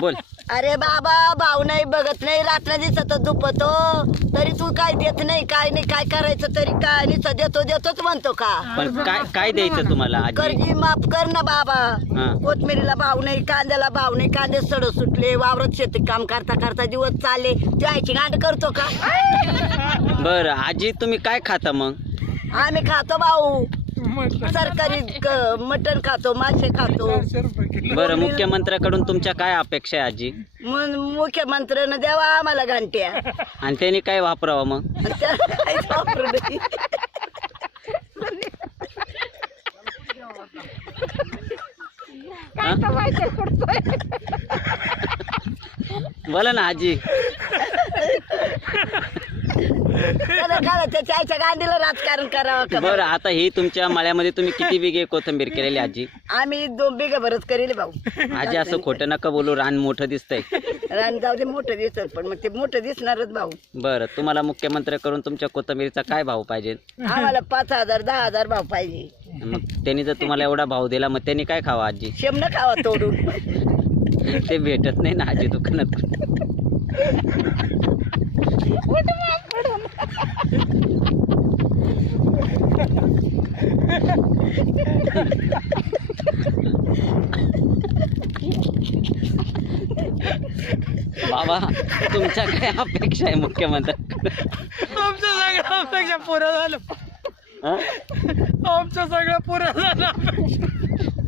बोल. अरे बाबा भाऊ नाही बघत नाही रात्र दिसत दुपतो तरी तू काय देत नाही काय नाही काय करायचं तरी काय नुसतं देतो देतोच म्हणतो का पण काय काय द्यायचं तुम्हाला आजी? कर्जी माफ कर ना बाबा हा. कोथमिरीला भाव नाही कांद्याला भाव नाही कांदे सड सुटले वावरात शेती काम करता करता दिवस चालले तू आईची गांड करतो का बरं आजी तुम्ही काय खाता मग? आम्ही खातो भाऊ सरकारी मटण खातो मासे खातो बरं मुख्यमंत्र्याकडून तुमच्या काय अपेक्षा आहे आजी? मुख्यमंत्र्यानं द्यावा आम्हाला घंट्या आणि त्यांनी काय वापरावं मग? आणि त्याला काहीच वापरू नाही. बोला ना आजी. त्याला काय त्याच्या आईच्या गांडीला राजकारण करावं का बरं आता ही तुमच्या मळ्यामध्ये तुम्ही किती बिघे कोथिंबीर केलेली आजी? आम्ही 2 बिघा भरत करेल भाऊ आजी असं खोटं नका बोलू, रान मोठं दिसतंय. रान जाऊ दे मोठं दिसल पण मग ते मोठं दिसणारच भाऊ. बरं तुम्हाला मुख्यमंत्र्याकडून तुमच्या कोथिंबीरचा काय भाव पाहिजे? आम्हाला 5,000 10,000 भाव पाहिजे. मग त्यांनी जर तुम्हाला एवढा भाव दिला मग त्यांनी काय खावा आजी? शेमनं खावा तोडून. ते भेटत नाही ना आजी दुकानात. बाबा तुमच्या काय अपेक्षा आहे मुख्यमंत्री? आमच्या सगळ्या अपेक्षा पुऱ्या झाल्या. आमच्या सगळ्या पुऱ्या झाल्या.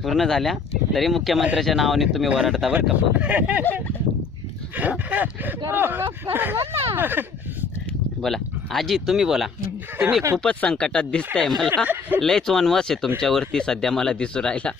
पूर्ण झाल्या तरी मुख्यमंत्र्याच्या नावाने तुम्ही वरडता बरं का. बोला आजी तुम्ही बोला. तुम्ही खूपच संकटात दिसताय मला. लयच वनवास आहे तुमच्यावरती सध्या मला दिसू राहिला.